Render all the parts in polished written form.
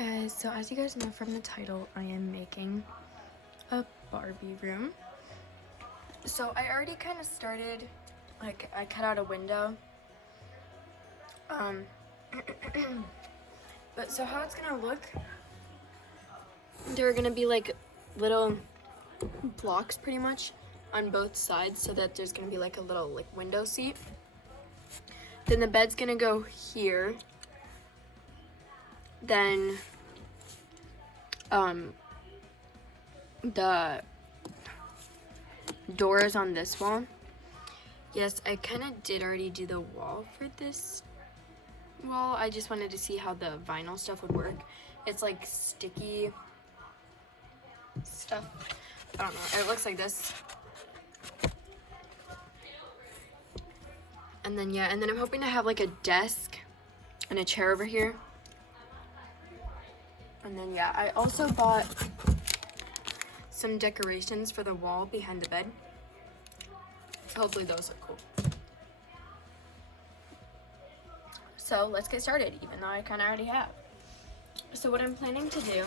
Guys, so as you guys know from the title, I am making a Barbie room. So I already kind of started, like I cut out a window. But so how it's gonna look, there are gonna be like little blocks pretty much on both sides so that there's gonna be like a little like window seat. Then the bed's gonna go here. Then the door is on this wall. Yes, I kind of did already do the wall for this wall. I just wanted to see how the vinyl stuff would work. It's like sticky stuff. I don't know. It looks like this. And then yeah, and then I'm hoping to have like a desk and a chair over here. And then yeah, I also bought some decorations for the wall behind the bed. Hopefully those look cool. So let's get started, even though I kind of already have. So what I'm planning to do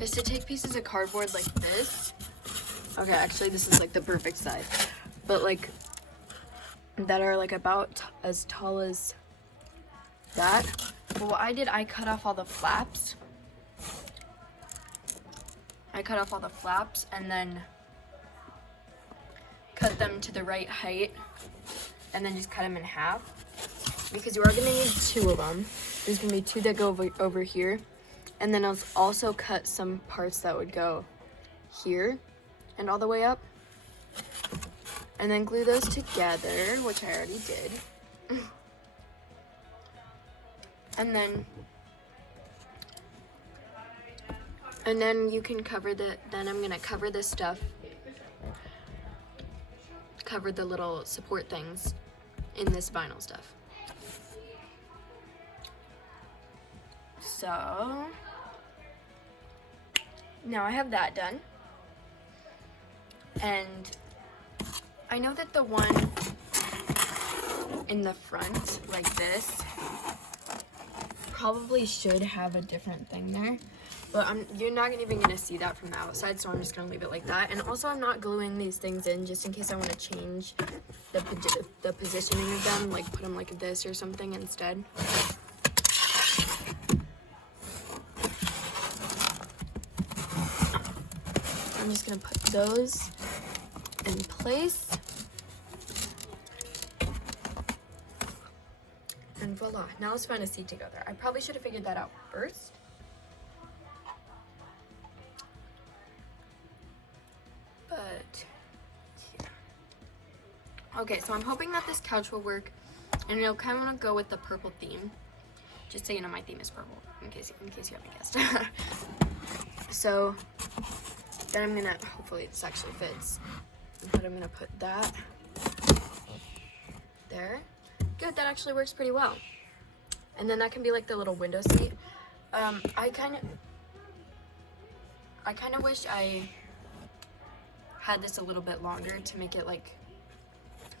is to take pieces of cardboard like this. Okay, actually this is like the perfect size. But like, that are like about as tall as that. But what I did, I cut off all the flaps. And then cut them to the right height and then just cut them in half, because you are going to need two of them. There's going to be two that go over here, and then I'll also cut some parts that would go here and all the way up, and then glue those together, which I already did. And then you can cover then I'm gonna cover this stuff, cover the little support things in this vinyl stuff. So now I have that done. And I know that the one in the front, like this, probably should have a different thing there, but you're not even gonna see that from the outside, so I'm just gonna leave it like that. And also I'm not gluing these things in just in case I want to change the positioning of them, like put them like this or something instead. I'm just gonna put those in place. And voila, now let's find a seat to go there. I probably should have figured that out first. But, yeah. Okay, so I'm hoping that this couch will work, and it'll kind of want to go with the purple theme. Just so you know, my theme is purple, in case you haven't guessed. So, then I'm gonna, hopefully this actually fits, but I'm gonna put that there. Good, that actually works pretty well. And then that can be like the little window seat. I kind of wish I had this a little bit longer to make it like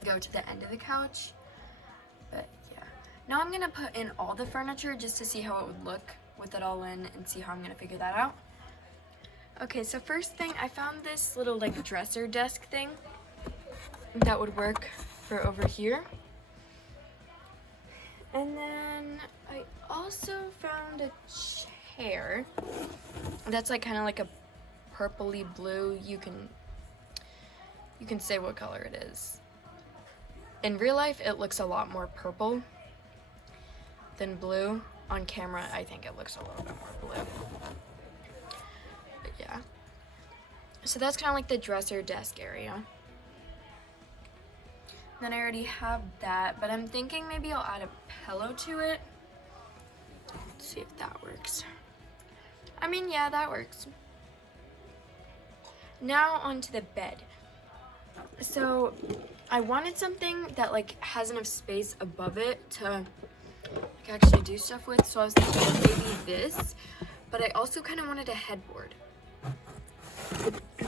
go to the end of the couch. But yeah. Now I'm gonna put in all the furniture just to see how it would look with it all in and see how I'm gonna figure that out. Okay, so first thing, I found this little like dresser desk thing that would work for over here. And then I also found a chair that's like kind of like a purpley blue. You can say what color it is. In real life, it looks a lot more purple than blue. On camera, I think it looks a little bit more blue. But yeah. So that's kind of like the dresser desk area. Then I already have that, but I'm thinking maybe I'll add a pillow to it. Let's see if that works. I mean, yeah, that works. Now onto the bed. So I wanted something that like has enough space above it to like, actually do stuff with. So I was thinking maybe this, but I also kind of wanted a headboard.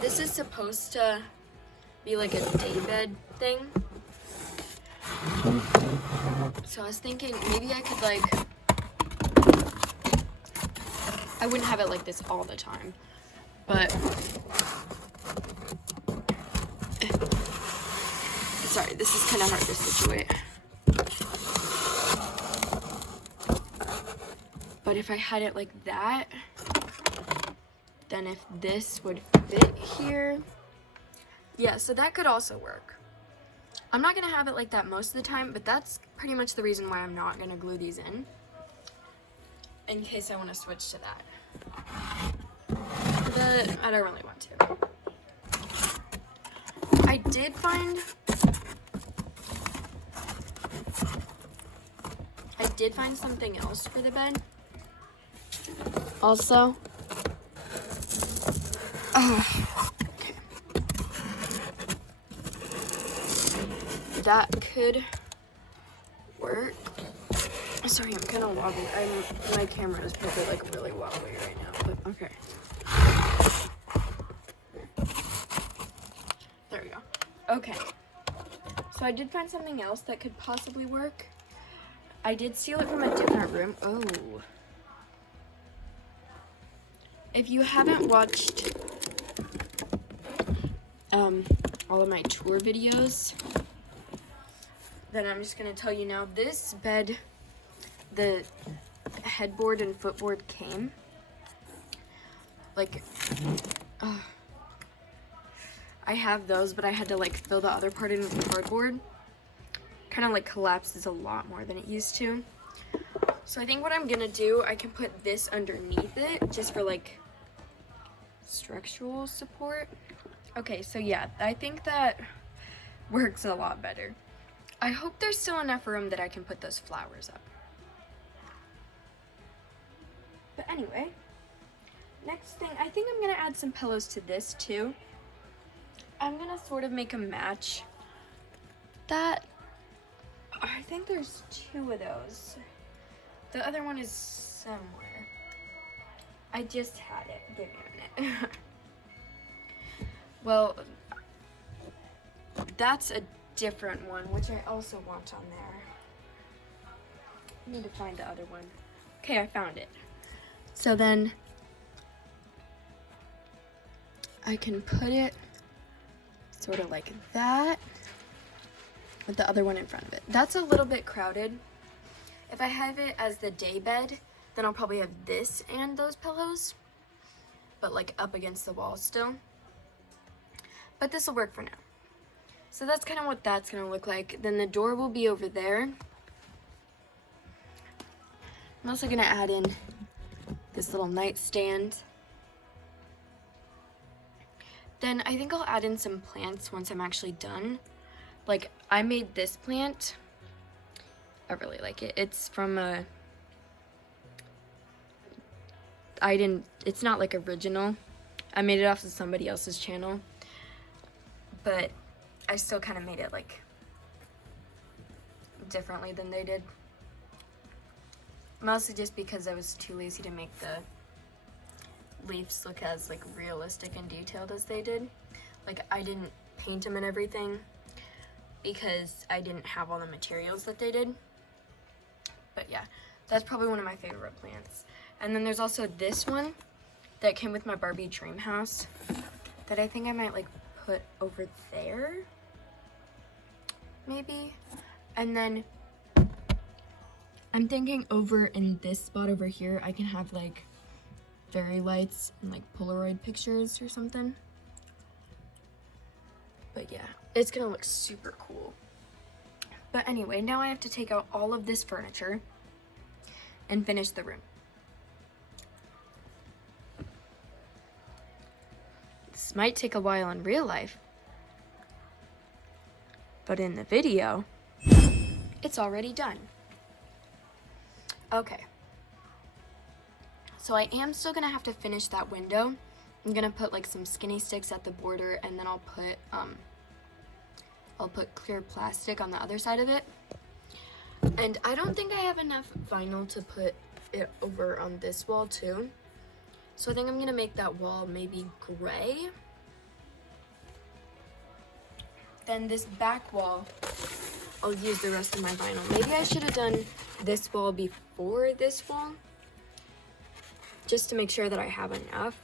This is supposed to be like a daybed thing. So I was thinking maybe I could like I wouldn't have it like this all the time, but sorry, this is kind of hard to situate. But if I had it like that, then if this would fit here, yeah, so that could also work. I'm not gonna have it like that most of the time, but that's pretty much the reason why I'm not gonna glue these in case I want to switch to that. But I don't really want to. I did find something else for the bed. Also, okay. That could work. Sorry, I'm kind of wobbly. My camera is probably like really wobbly right now, but okay. There we go. Okay. So I did find something else that could possibly work. I did steal it from a different room. Oh. If you haven't watched all of my tour videos, then I'm just gonna tell you now, this bed, the headboard and footboard came. Like, I have those, but I had to like fill the other part in with cardboard. Kind of like collapses a lot more than it used to. So I think what I'm gonna do, I can put this underneath it just for like structural support. Okay, so yeah, I think that works a lot better. I hope there's still enough room that I can put those flowers up. But anyway, next thing, I think I'm gonna add some pillows to this too. I'm gonna sort of make a match. That, I think there's 2 of those. The other one is somewhere. I just had it, give me a minute. Well, that's a different one, which I also want on there. I need to find the other one. Okay, I found it. So then I can put it sort of like that with the other one in front of it. That's a little bit crowded. If I have it as the day bed, then I'll probably have this and those pillows, but like up against the wall still. But this will work for now. So that's kind of what that's gonna look like. Then the door will be over there. I'm also gonna add in this little nightstand. Then I think I'll add in some plants once I'm actually done. Like, I made this plant. I really like it. It's from a, it's not like original. I made it off of somebody else's channel. But I still kind of made it like differently than they did. Mostly just because I was too lazy to make the leaves look as like realistic and detailed as they did. Like, I didn't paint them and everything because I didn't have all the materials that they did. But yeah, that's probably one of my favorite plants. And then there's also this one that came with my Barbie dream house that I think I might like put over there, maybe. And then I'm thinking over in this spot over here, I can have like fairy lights and like Polaroid pictures or something. But yeah, it's gonna look super cool. But anyway, now I have to take out all of this furniture and finish the room. This might take a while in real life, but in the video, it's already done. Okay. So I am still gonna have to finish that window. I'm gonna put like some skinny sticks at the border, and then I'll put clear plastic on the other side of it. And I don't think I have enough vinyl to put it over on this wall too. So I think I'm gonna make that wall maybe gray. Then this back wall, I'll use the rest of my vinyl. Maybe I should have done this wall before this wall. just to make sure that I have enough.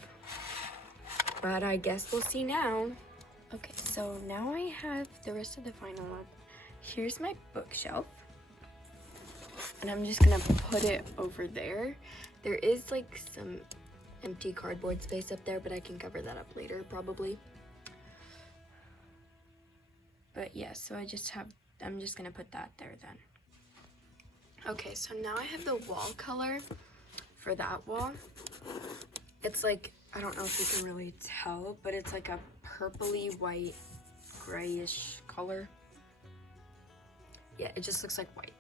But I guess we'll see now. Okay, so now I have the rest of the final up. Here's my bookshelf. And I'm just gonna put it over there. There is like some empty cardboard space up there, but I can cover that up later probably. But yeah, so I'm just gonna put that there then. Okay, so now I have the wall color for that wall. It's like, I don't know if you can really tell, but it's like a purpley white grayish color. Yeah, it just looks like white.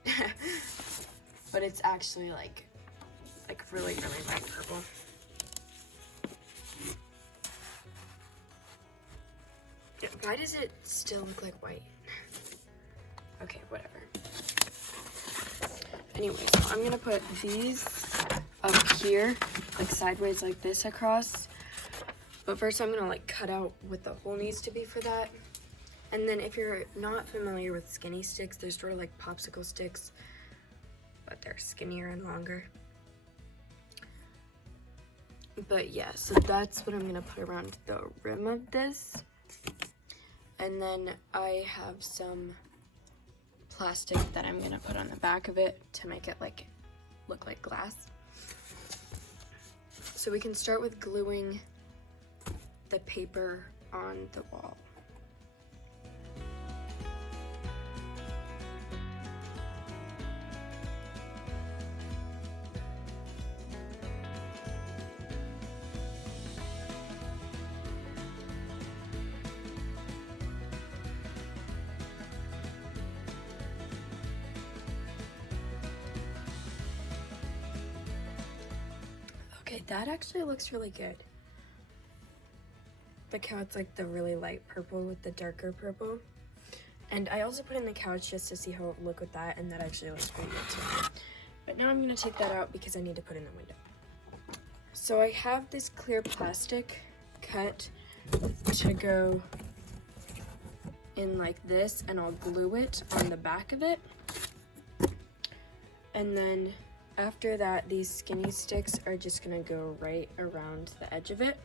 But it's actually like really, really light purple. Yeah, why does it still look like white? Okay, whatever. Anyway, so I'm gonna put these up here, like sideways like this across. But first I'm gonna like cut out what the hole needs to be for that. And then if you're not familiar with skinny sticks, they're sort of like popsicle sticks, but they're skinnier and longer. But yeah, so that's what I'm gonna put around the rim of this. And then I have some plastic that I'm gonna put on the back of it to make it like look like glass. So we can start with gluing the paper on the wall. Okay, that actually looks really good. Like how it's like the really light purple with the darker purple. And I also put in the couch just to see how it would look with that, and that actually looks pretty good too. But now I'm gonna take that out because I need to put in the window. So I have this clear plastic cut to go in like this, and I'll glue it on the back of it. And then after that, these skinny sticks are just gonna go right around the edge of it.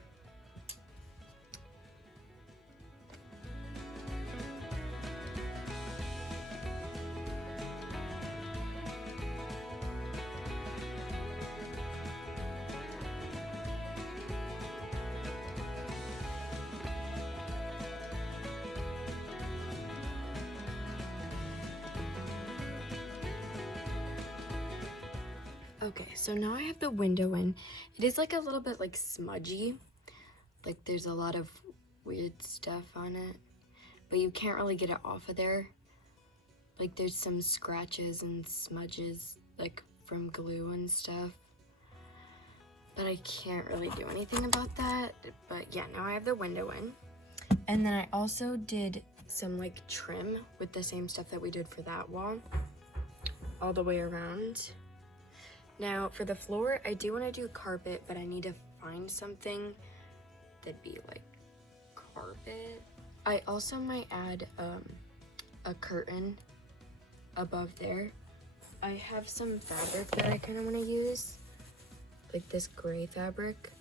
Okay, so now I have the window in. It is like a little bit like smudgy. Like there's a lot of weird stuff on it, but you can't really get it off of there. Like there's some scratches and smudges like from glue and stuff. But I can't really do anything about that. But yeah, now I have the window in. And then I also did some like trim with the same stuff that we did for that wall all the way around. Now for the floor, I do want to do carpet, but I need to find something that'd be like carpet. I also might add a curtain above there. I have some fabric that I kind of want to use, like this gray fabric.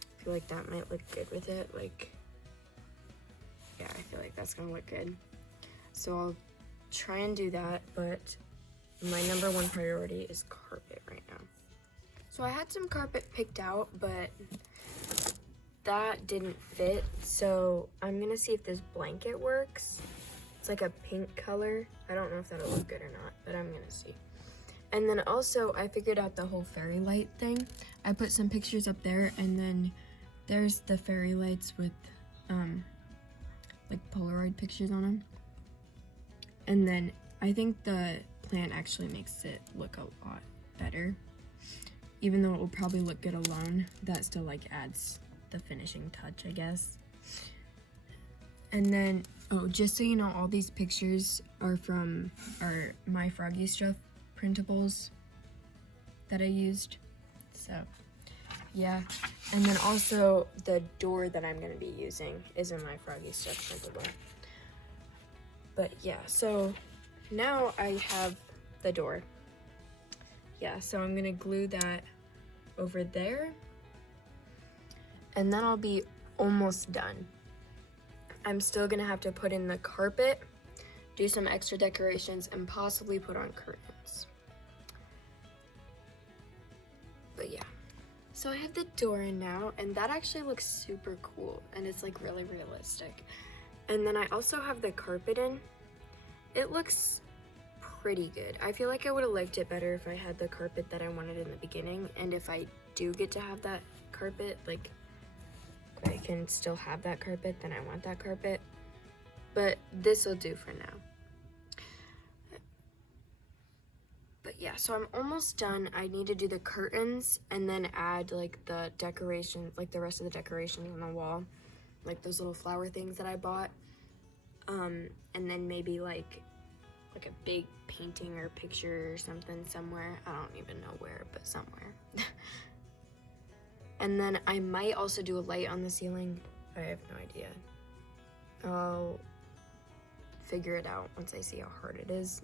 I feel like that might look good with it. Like, yeah, I feel like that's gonna look good. So I'll try and do that, but my number one priority is carpet right now. So I had some carpet picked out, but that didn't fit. So I'm gonna see if this blanket works. It's like a pink color. I don't know if that'll look good or not, but I'm gonna see. And then also I figured out the whole fairy light thing. I put some pictures up there, and then there's the fairy lights with like Polaroid pictures on them. And then I think the plant actually makes it look a lot better. Even though it will probably look good alone, that still like adds the finishing touch, I guess. And then, oh, just so you know, all these pictures are from my Froggy Stuff printables that I used. So yeah, and then also the door that I'm gonna be using is in my Froggy Stuff printable. But yeah, so now I have the door. Yeah, so I'm gonna glue that over there, and then I'll be almost done. I'm still gonna have to put in the carpet, do some extra decorations, and possibly put on curtains. But yeah. So I have the door in now, and that actually looks super cool, and it's like really realistic. And then I also have the carpet in. It looks pretty good. I feel like I would have liked it better if I had the carpet that I wanted in the beginning, and if I do get to have that carpet, like I can still have that carpet, then I want that carpet. But this will do for now. But yeah, so I'm almost done. I need to do the curtains and then add like the decorations, like the rest of the decorations on the wall, like those little flower things that I bought. And then maybe like a big painting or picture or something somewhere. I don't even know where, but somewhere. And then I might also do a light on the ceiling. I have no idea. I'll figure it out once I see how hard it is.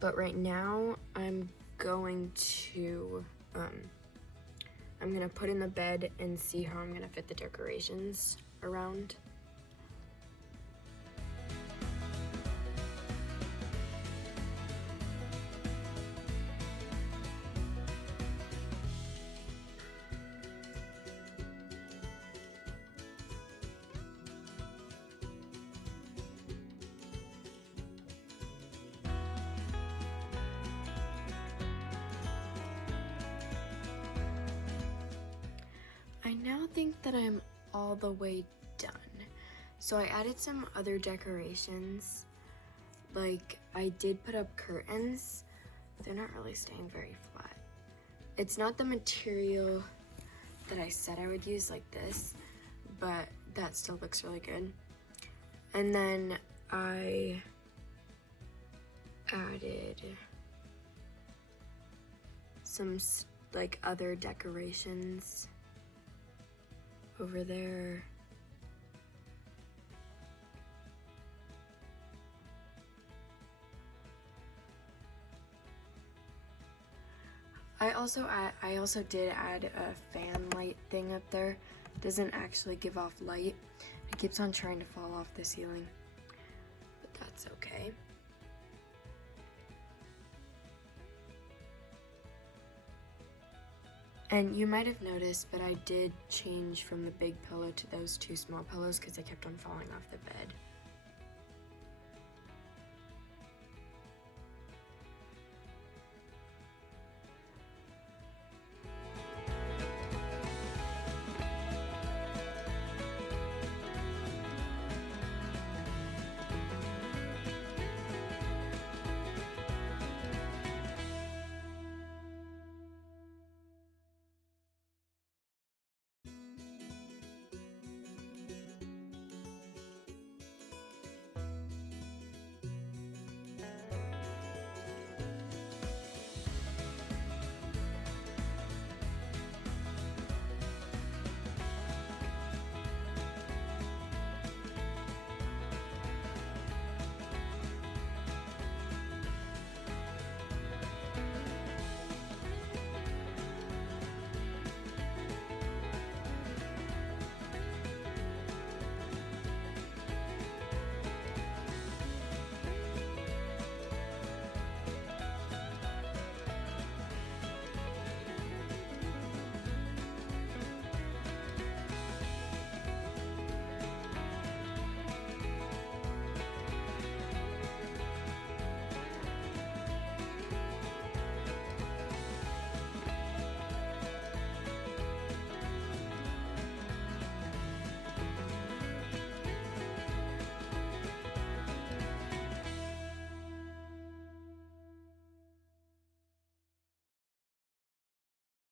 But right now I'm going to I'm gonna put in the bed and see how I'm gonna fit the decorations around. I now think that I'm all the way done. So I added some other decorations. Like I did put up curtains. They're not really staying very flat. It's not the material that I said I would use, like this, but that still looks really good. And then I added some like other decorations over there. I also did add a fan light thing up there. It doesn't actually give off light. It keeps on trying to fall off the ceiling, but that's okay. And you might have noticed, but I did change from the big pillow to those two small pillows because they kept on falling off the bed.